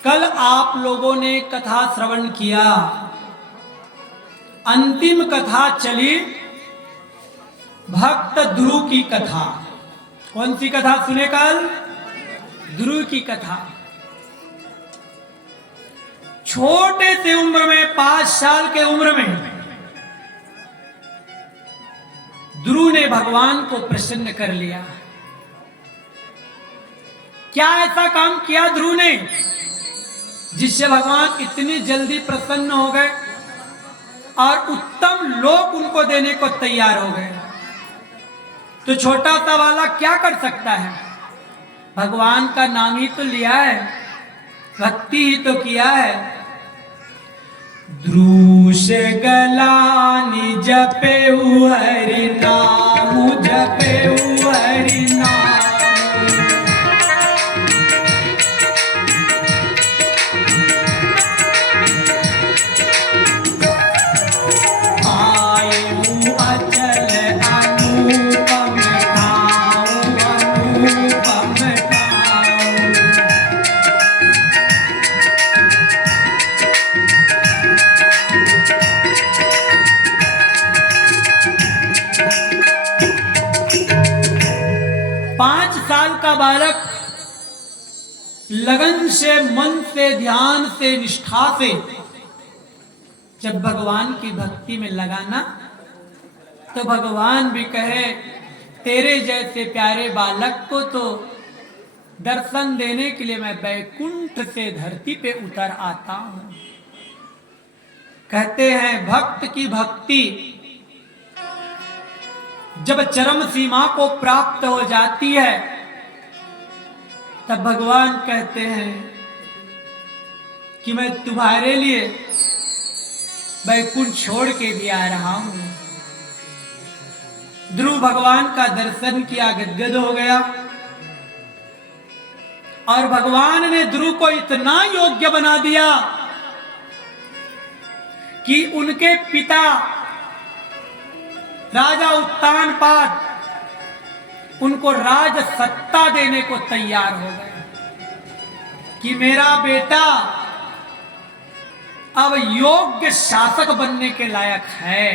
कल आप लोगों ने कथा श्रवण किया। अंतिम कथा चली भक्त ध्रुव की कथा। कौन सी कथा सुने कल? ध्रुव की कथा। छोटे से उम्र में 5 साल के उम्र में ध्रुव ने भगवान को प्रसन्न कर लिया। क्या ऐसा काम किया ध्रुव ने जिससे भगवान इतनी जल्दी प्रसन्न हो गए और उत्तम लोक उनको देने को तैयार हो गए? तो छोटा सा वाला क्या कर सकता है? भगवान का नाम ही तो लिया है, भक्ति ही तो किया है। ध्रुव से गलानी जपे हरि नाम, जपे हरि नाम। बालक लगन से, मन से, ध्यान से, निष्ठा से जब भगवान की भक्ति में लगाना तो भगवान भी कहे तेरे जैसे प्यारे बालक को तो दर्शन देने के लिए मैं बैकुंठ से धरती पे उतर आता हूं। कहते हैं भक्त की भक्ति जब चरम सीमा को प्राप्त हो जाती है तब भगवान कहते हैं कि मैं तुम्हारे लिए बैकुंठ छोड़ के भी आ रहा हूं। ध्रुव भगवान का दर्शन किया, गदगद हो गया और भगवान ने ध्रुव को इतना योग्य बना दिया कि उनके पिता राजा उत्तानपाद उनको राज सत्ता देने को तैयार हो गए कि मेरा बेटा अब योग्य शासक बनने के लायक है।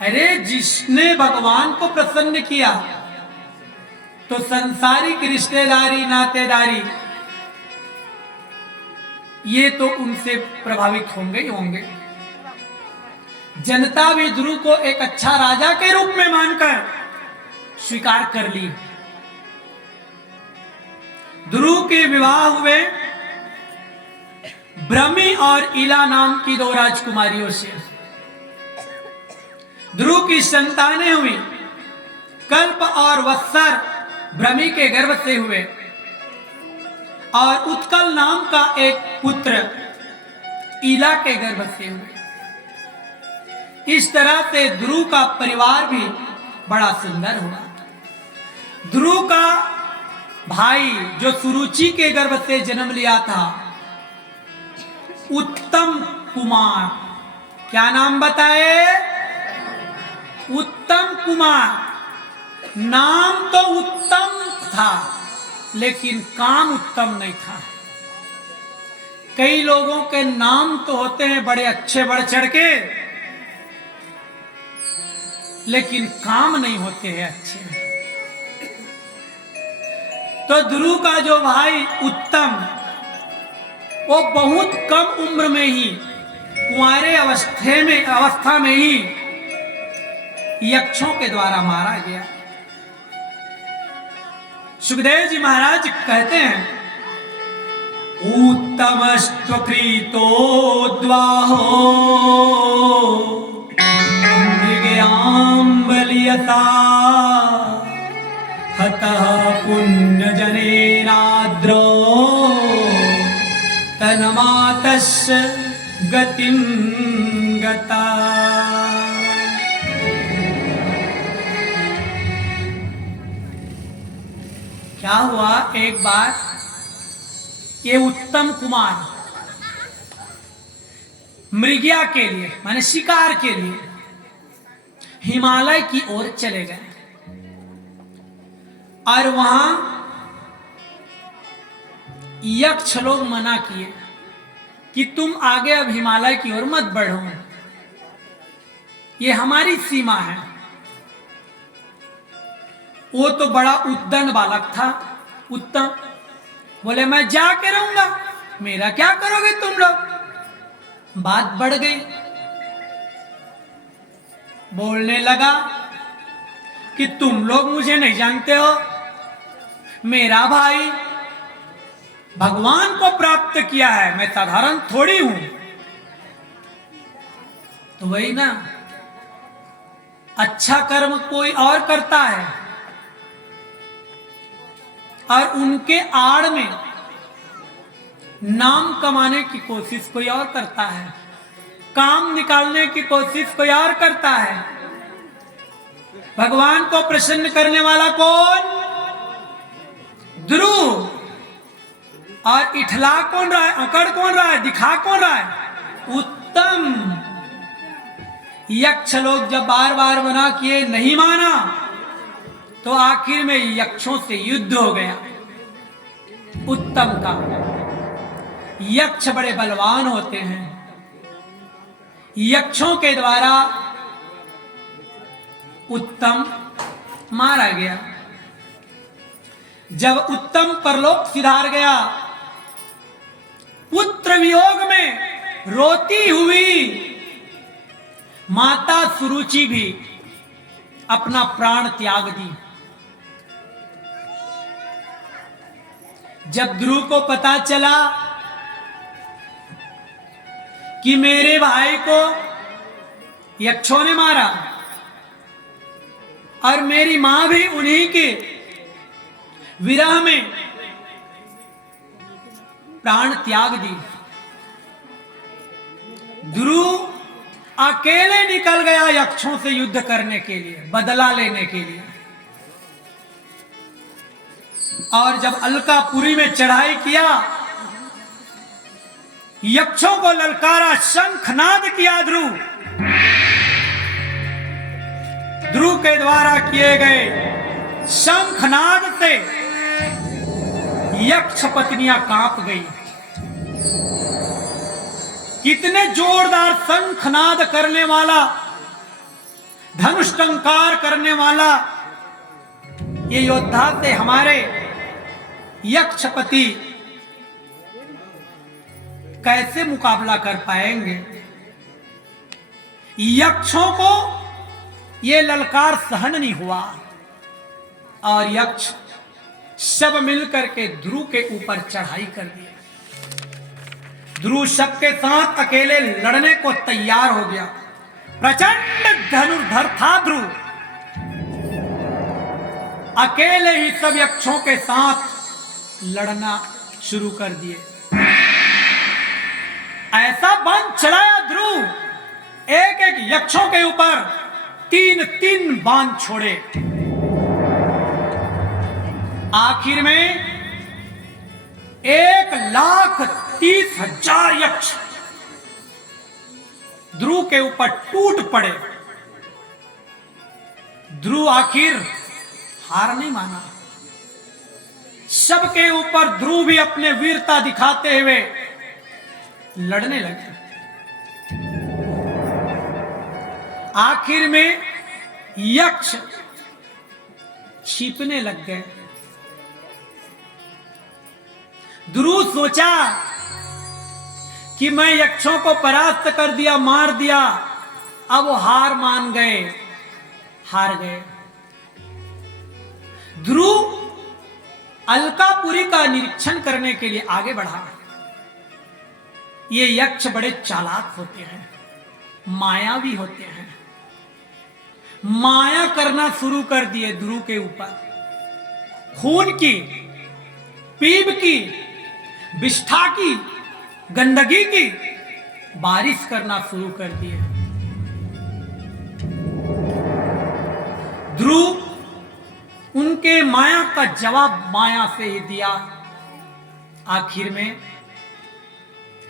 अरे जिसने भगवान को प्रसन्न किया तो सांसारिक रिश्तेदारी, नातेदारी ये तो उनसे प्रभावित होंगे ही होंगे। जनता भी ध्रुव को एक अच्छा राजा के रूप में मानकर स्वीकार कर ली। ध्रुव के विवाह हुए ब्रह्मी और इला नाम की 2 राजकुमारियों से। ध्रुव की संतानें हुई कल्प और वत्सर ब्रह्मी के गर्भ से हुए और उत्कल नाम का एक पुत्र इला के गर्भ से हुए। इस तरह से ध्रुव का परिवार भी बड़ा सुंदर हुआ। ध्रुव का भाई जो सुरुचि के गर्भ से जन्म लिया था, उत्तम कुमार, क्या नाम बताए? उत्तम कुमार। नाम तो उत्तम था लेकिन काम उत्तम नहीं था। कई लोगों के नाम तो होते हैं बड़े अच्छे बढ़ चढ़ के, लेकिन काम नहीं होते हैं अच्छे। तो ध्रुव का जो भाई उत्तम, वो बहुत कम उम्र में ही, कुंवारे अवस्था में ही यक्षों के द्वारा मारा गया। सुखदेव जी महाराज कहते हैं उत्तमस्त्वकृतो द्वाहो बलियता हतः पुण्यजनेनाद्रो तन्मातस्य गतिं गता। क्या हुआ? एक बार ये उत्तम कुमार मृगया के लिए, माने शिकार के लिए हिमालय की ओर चले गए और वहां यक्ष लोग मना किए कि तुम आगे अब हिमालय की ओर मत बढ़ो, ये हमारी सीमा है। वो तो बड़ा उद्दंड बालक था, उत्तम, बोले मैं जाके रहूंगा, मेरा क्या करोगे तुम लोग। बात बढ़ गई, बोलने लगा कि तुम लोग मुझे नहीं जानते हो, मेरा भाई भगवान को प्राप्त किया है, मैं साधारण थोड़ी हूं। तो वही ना, अच्छा कर्म कोई और करता है और उनके आड़ में नाम कमाने की कोशिश कोई और करता है, काम निकालने की कोशिश कोई और करता है। भगवान को प्रसन्न करने वाला कौन? ध्रुव। और इठला कौन रहा है, अकड़ कौन रहा है, दिखा कौन रहा है? उत्तम। यक्ष लोग जब बार बार मना किए, नहीं माना, तो आखिर में यक्षों से युद्ध हो गया उत्तम का। यक्ष बड़े बलवान होते हैं, यक्षों के द्वारा उत्तम मारा गया। जब उत्तम परलोक सिधार गया, पुत्र वियोग में रोती हुई माता सुरुचि भी अपना प्राण त्याग दी। जब ध्रुव को पता चला कि मेरे भाई को यक्षों ने मारा और मेरी मां भी उन्हीं के विरह में प्राण त्याग दी, ध्रुव अकेले निकल गया यक्षों से युद्ध करने के लिए, बदला लेने के लिए। और जब अलकापुरी में चढ़ाई किया, यक्षों को ललकारा, शंखनाद किया ध्रुव। ध्रुव के द्वारा किए गए शंखनाद से यक्ष पत्नियां कांप गई। कितने जोरदार शंखनाद करने वाला, धनुष टंकार करने वाला ये योद्धा थे हमारे यक्षपति, कैसे मुकाबला कर पाएंगे। यक्षों को ये ललकार सहन नहीं हुआ और यक्ष सब मिलकर के ध्रुव के ऊपर चढ़ाई कर दिया। ध्रुव सबके साथ अकेले लड़ने को तैयार हो गया। प्रचंड धनुर्धर था ध्रुव, अकेले ही सब यक्षों के साथ लड़ना शुरू कर दिए। ऐसा बाण चलाया ध्रुव, एक एक यक्षों के ऊपर 3-3 बाण छोड़े। आखिर में 1,30,000 यक्ष ध्रुव के ऊपर टूट पड़े। ध्रुव आखिर हार नहीं माना, सबके ऊपर ध्रुव भी अपने वीरता दिखाते हुए लड़ने लगे। आखिर में यक्ष छिपने लग गए। ध्रुव सोचा कि मैं यक्षों को परास्त कर दिया, मार दिया, अब वो हार मान गए, हार गए। ध्रुव अलकापुरी का निरीक्षण करने के लिए आगे बढ़ा। ये यक्ष बड़े चालाक होते हैं, मायावी होते हैं। माया करना शुरू कर दिए ध्रुव के ऊपर, खून की, पीप की, विष्ठा की, गंदगी की बारिश करना शुरू कर दिए। ध्रुव उनके माया का जवाब माया से ही दिया। आखिर में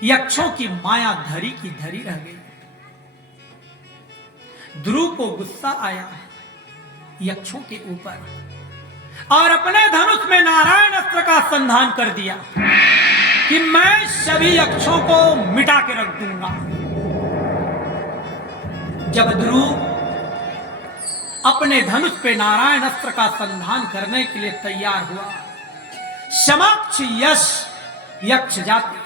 यक्षों की माया धरी की धरी रह गई। ध्रुव को गुस्सा आया यक्षों के ऊपर और अपने धनुष में नारायण अस्त्र का संधान कर दिया। कि मैं सभी यक्षों को मिटा के रख दूंगा। जब ध्रुव अपने धनुष पे नारायण अस्त्र का संधान करने के लिए तैयार हुआ, समक्ष यक्ष जाति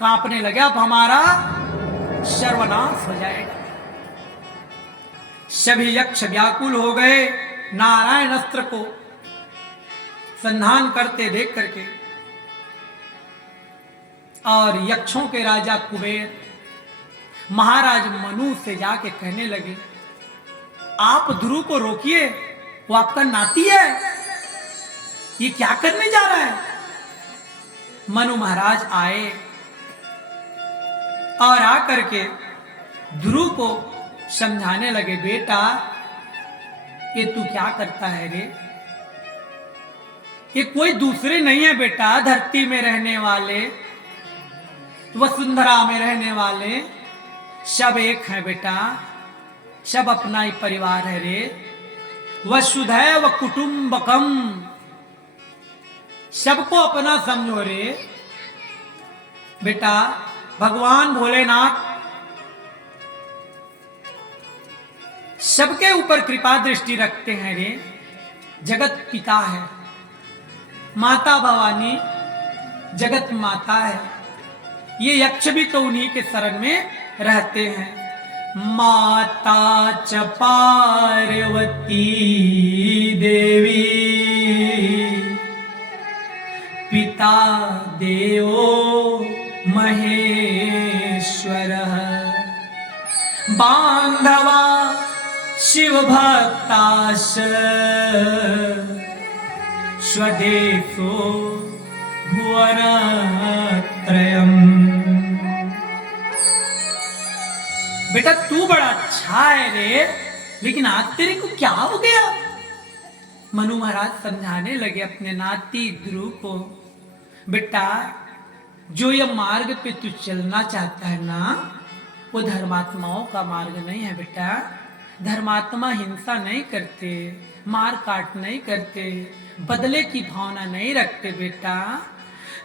कांपने लगे, अब हमारा सर्वनाश हो जाएगा। सभी यक्ष व्याकुल हो गए नारायण अस्त्र को संधान करते देख करके। और यक्षों के राजा कुबेर महाराज मनु से जाके कहने लगे, आप ध्रुव को रोकिए, वो आपका नाती है, ये क्या करने जा रहा है। मनु महाराज आए और आकर के ध्रुव को समझाने लगे, बेटा ये तू क्या करता है रे, ये कोई दूसरे नहीं है बेटा, धरती में रहने वाले, वसुंधरा में रहने वाले सब एक है बेटा, सब अपना ही परिवार है रे। वसुधैव कुटुंबकम, सबको अपना समझो रे बेटा। भगवान भोलेनाथ सबके ऊपर कृपा दृष्टि रखते हैं रे। जगत पिता है, माता भवानी जगत माता है, ये यक्ष भी तो उन्हीं के शरण में रहते हैं। माता च पार्वती देवी, पिता देवो महेश्वरः, बांधवा शिव भक्ताश्च, स्वदेशो भुवनत्रयम्। बेटा तू बड़ा अच्छा है रे, लेकिन आज तेरे को क्या हो गया। मनु महाराज समझाने लगे अपने नाती ध्रुव को, बेटा जो ये मार्ग पे तू चलना चाहता है ना, वो धर्मात्माओं का मार्ग नहीं है बेटा। धर्मात्मा हिंसा नहीं करते, मार काट नहीं करते, बदले की भावना नहीं रखते बेटा।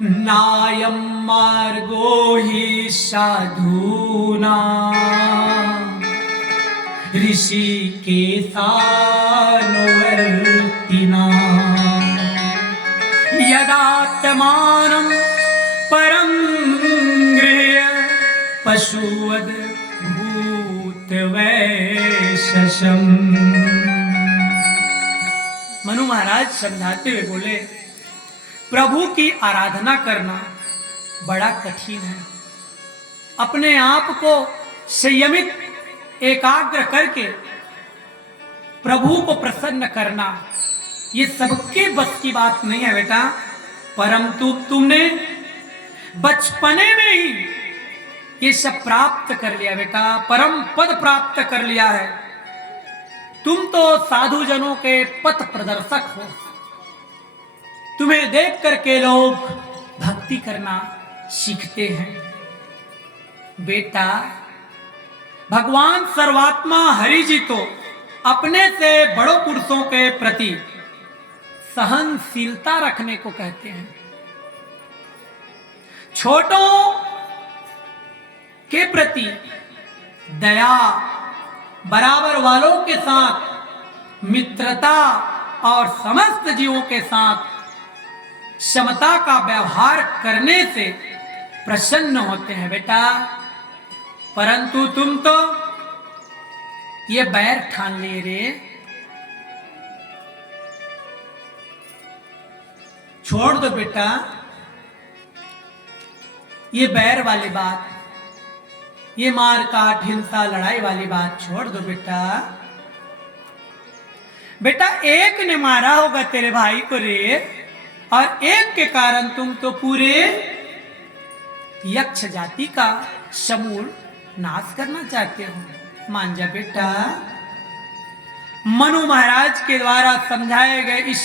नायम मार्गो हि साधूना ऋषिकेशानुवर्तिना, यदात्मानं परं गृह्य पशुवद भूतवैशसम्। मनु महाराज समझाते हुए बोले, प्रभु की आराधना करना बड़ा कठिन है। अपने आप को संयमित एकाग्र करके प्रभु को प्रसन्न करना ये सबके बस की बात नहीं है बेटा। परंतु तुमने बचपने में ही ये सब प्राप्त कर लिया बेटा, परम पद प्राप्त कर लिया है। तुम तो साधु जनों के पथ प्रदर्शक हो। तुम्हें देख करके लोग भक्ति करना सीखते हैं बेटा। भगवान सर्वात्मा हरि जी तो अपने से बड़ों पुरुषों के प्रति सहनशीलता रखने को कहते हैं। छोटों के प्रति दया, बराबर वालों के साथ मित्रता और समस्त जीवों के साथ समता का व्यवहार करने से प्रसन्न होते हैं बेटा। परंतु तुम तो ये बैर ठान लिए रे। छोड़ दो बेटा ये बैर वाली बात, ये मार काट हिंसा लड़ाई वाली बात छोड़ दो बेटा। बेटा एक ने मारा होगा तेरे भाई को रे, और एक के कारण तुम तो पूरे यक्ष जाति का समूल नाश करना चाहते हो। मान जा बेटा। मनु महाराज के द्वारा समझाए गए इस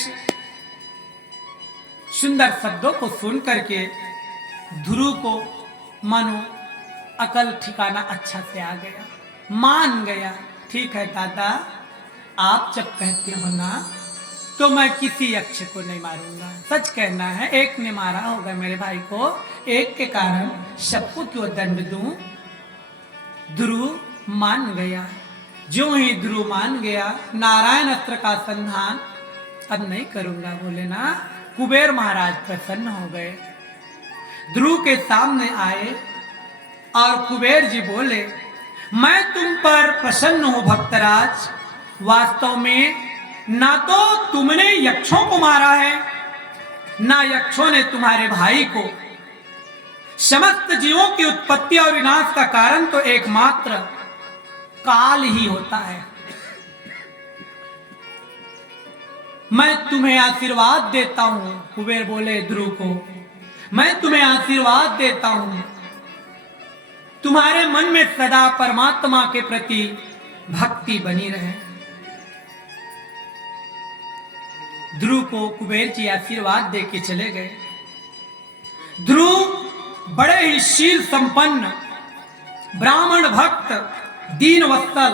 सुंदर शब्दों को सुन करके ध्रुव को मनु अकल ठिकाना अच्छा से आ गया, मान गया। ठीक है दादा, आप जब कहते हो ना तो मैं किसी यक्ष को नहीं मारूंगा। सच कहना है, एक ने मारा होगा मेरे भाई को, एक के कारण सबको क्यों दंड दूं। ध्रुव मान गया। जो ही ध्रुव मान गया, नारायण अस्त्र का संधान अब नहीं करूंगा बोले ना। कुबेर महाराज प्रसन्न हो गए, ध्रुव के सामने आए और कुबेर जी बोले, मैं तुम पर प्रसन्न हूं भक्तराज। वास्तव में ना तो तुमने यक्षों को मारा है, ना यक्षों ने तुम्हारे भाई को। समस्त जीवों की उत्पत्ति और विनाश का कारण तो एकमात्र काल ही होता है। मैं तुम्हें आशीर्वाद देता हूं। कुबेर बोले ध्रुव को, मैं तुम्हें आशीर्वाद देता हूं, तुम्हारे मन में सदा परमात्मा के प्रति भक्ति बनी रहे। ध्रुव को कुबेर जी आशीर्वाद दे के चले गए। ध्रुव बड़े ही शील संपन्न, ब्राह्मण भक्त, दीन वत्सल,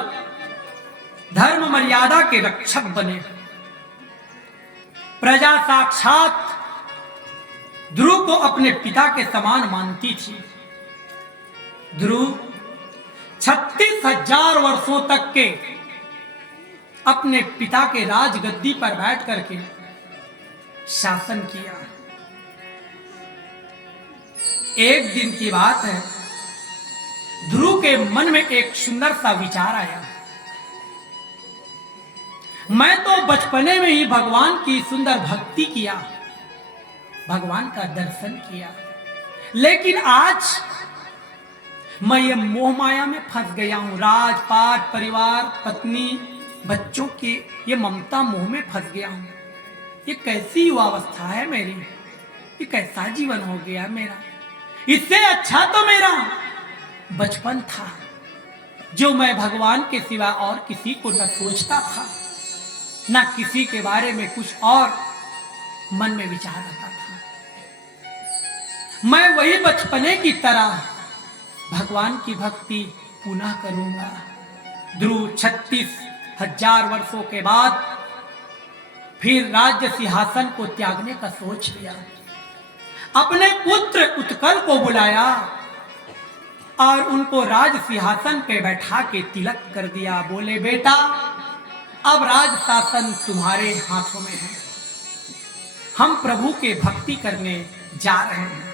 धर्म मर्यादा के रक्षक बने। प्रजा साक्षात ध्रुव को अपने पिता के समान मानती थी। ध्रुव 36,000 वर्षों तक के अपने पिता के राजगद्दी पर बैठ करके शासन किया। एक दिन की बात है, ध्रुव के मन में एक सुंदर सा विचार आया। मैं तो बचपने में ही भगवान की सुंदर भक्ति किया, भगवान का दर्शन किया, लेकिन आज मैं ये मोह माया में फंस गया हूं। राजपाट, परिवार, पत्नी, बच्चों के ये ममता मोह में फंस गया हूं। ये कैसी युवावस्था है मेरी, ये कैसा जीवन हो गया मेरा। इससे अच्छा तो मेरा बचपन था, जो मैं भगवान के सिवा और किसी को न सोचता था, न किसी के बारे में कुछ और मन में विचार आता था। मैं वही बचपने की तरह भगवान की भक्ति पुनः करूंगा। ध्रुव 36,000 वर्षों के बाद फिर राज्य सिंहासन को त्यागने का सोच लिया। अपने पुत्र उत्कल को बुलाया और उनको राज सिंहासन पे बैठा के तिलक कर दिया। बोले, बेटा अब राज शासन तुम्हारे हाथों में है, हम प्रभु के भक्ति करने जा रहे हैं।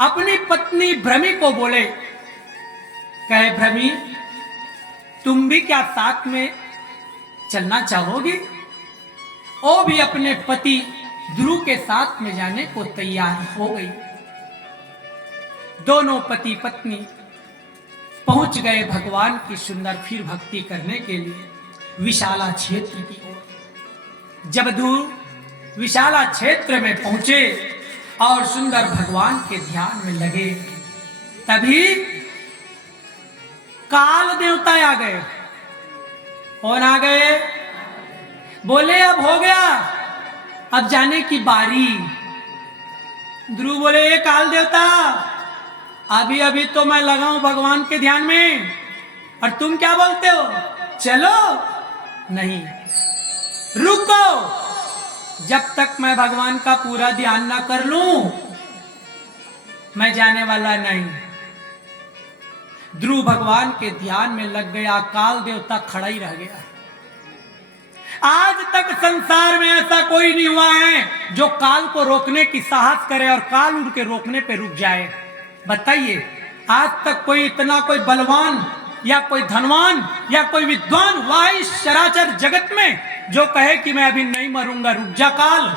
अपनी पत्नी भ्रमी को बोले, कहे भ्रमी तुम भी क्या साथ में चलना चाहोगी? वो भी अपने पति ध्रुव के साथ में जाने को तैयार हो गई। दोनों पति पत्नी पहुंच गए भगवान की सुंदर फिर भक्ति करने के लिए विशाला क्षेत्र की ओर। जब ध्रुव विशाला क्षेत्र में पहुंचे और सुंदर भगवान के ध्यान में लगे, तभी काल देवता आ गए। कौन आ गए? बोले अब हो गया, अब जाने की बारी। ध्रुव बोले, ये काल देवता, अभी अभी तो मैं लगा हूं भगवान के ध्यान में, और तुम क्या बोलते हो? चलो। नहीं, रुको, जब तक मैं भगवान का पूरा ध्यान ना कर लूं, मैं जाने वाला नहीं। ध्रुव भगवान के ध्यान में लग गया, काल देवता खड़ा ही रह गया। आज तक संसार में ऐसा कोई नहीं हुआ है जो काल को रोकने की साहस करे और काल उनके रोकने पे रुक जाए। बताइए, आज तक कोई इतना कोई बलवान या कोई धनवान या कोई विद्वान हुआ इस चराचर जगत में जो कहे कि मैं अभी नहीं मरूंगा, रुक जा काल।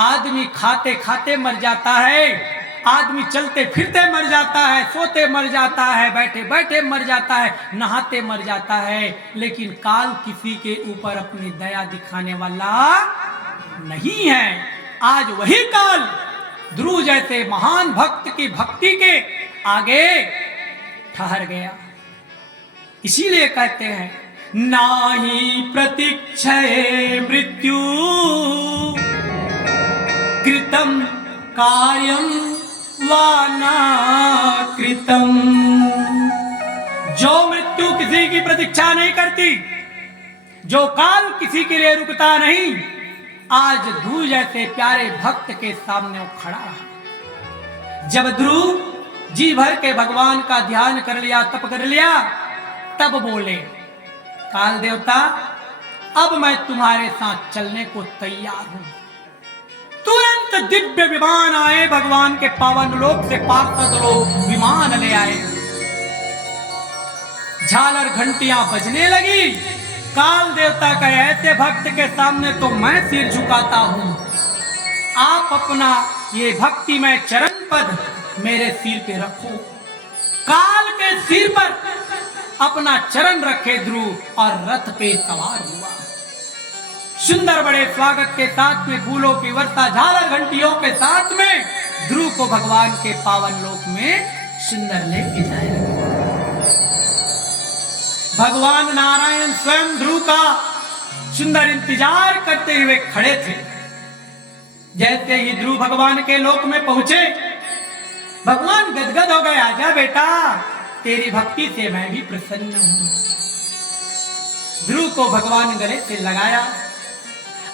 आदमी खाते खाते मर जाता है, आदमी चलते फिरते मर जाता है, सोते मर जाता है, बैठे बैठे मर जाता है, नहाते मर जाता है, लेकिन काल किसी के ऊपर अपनी दया दिखाने वाला नहीं है। आज वही काल ध्रुव जैसे महान भक्त की भक्ति के आगे ठहर गया। इसीलिए कहते हैं, नाहि प्रतीक्षये मृत्यु कृतम कार्यम वाना कृतम। जो मृत्यु किसी की प्रतीक्षा नहीं करती, जो काल किसी के लिए रुकता नहीं, आज ध्रुव जैसे प्यारे भक्त के सामने वो खड़ा रहा। जब ध्रुव जी भर के भगवान का ध्यान कर लिया, तप कर लिया, तब बोले, काल देवता अब मैं तुम्हारे साथ चलने को तैयार हूं। तुरंत दिव्य विमान आए, भगवान के पावन लोक से पार्षद लोग विमान ले आए। झालर घंटियां बजने लगी। काल देवता का ऐसे भक्त के सामने तो मैं सिर झुकाता हूं, आप अपना ये भक्ति में चरण पद मेरे सिर पे रखो। काल के सिर पर अपना चरण रखे ध्रुव और रथ पे सवार हुआ। सुंदर बड़े स्वागत के साथ में फूलों की वर्षा, झालर घंटियों के साथ में ध्रुव को भगवान के पावन लोक में सुंदर लेके जाएगा। भगवान नारायण स्वयं ध्रुव का सुंदर इंतजार करते हुए खड़े थे। जैसे ही ध्रुव भगवान के लोक में पहुंचे, भगवान गदगद हो गए। आजा बेटा, तेरी भक्ति से मैं भी प्रसन्न हूं। ध्रुव को भगवान गले से लगाया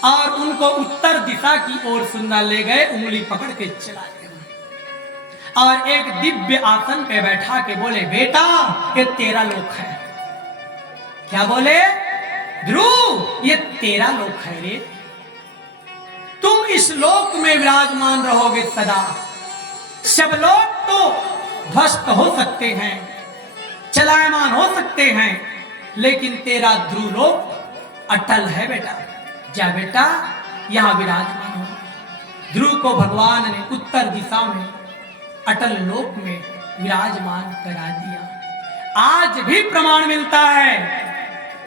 और उनको उत्तर दिशा की ओर सुंदर ले गए, उंगली पकड़ के चला गया और एक दिव्य आसन पे बैठा के बोले, बेटा ये तेरा लोक है। क्या बोले? ध्रुव ये तेरा लोक है रे, तुम इस लोक में विराजमान रहोगे सदा। सब लोग तो ध्वस्त हो सकते हैं, चलायमान हो सकते हैं, लेकिन तेरा ध्रुव लोक अटल है बेटा। जा बेटा यहां विराजमान हो। ध्रुव को भगवान ने उत्तर दिशा में अटल लोक में विराजमान करा दिया। आज भी प्रमाण मिलता है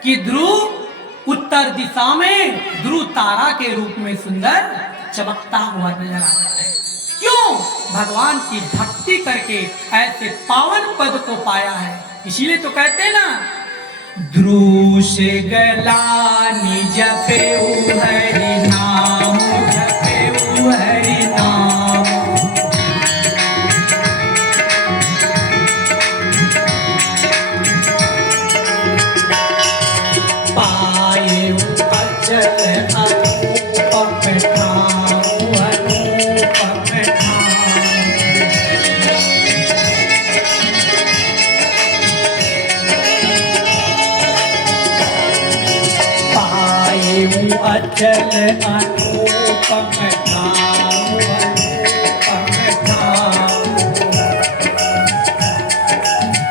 कि ध्रुव उत्तर दिशा में ध्रुव तारा के रूप में सुंदर चमकता हुआ नजर आता है। क्यों? भगवान की भक्ति करके ऐसे पावन पद को पाया है। इसीलिए तो कहते हैं ना, ध्रुव से गलानी जपेऊ हरि नाम, जपेऊ हरि नाम। पाए अचल अनुपम ठाम, अनुपम ठाम। पाए अचल अनुपम ठाम,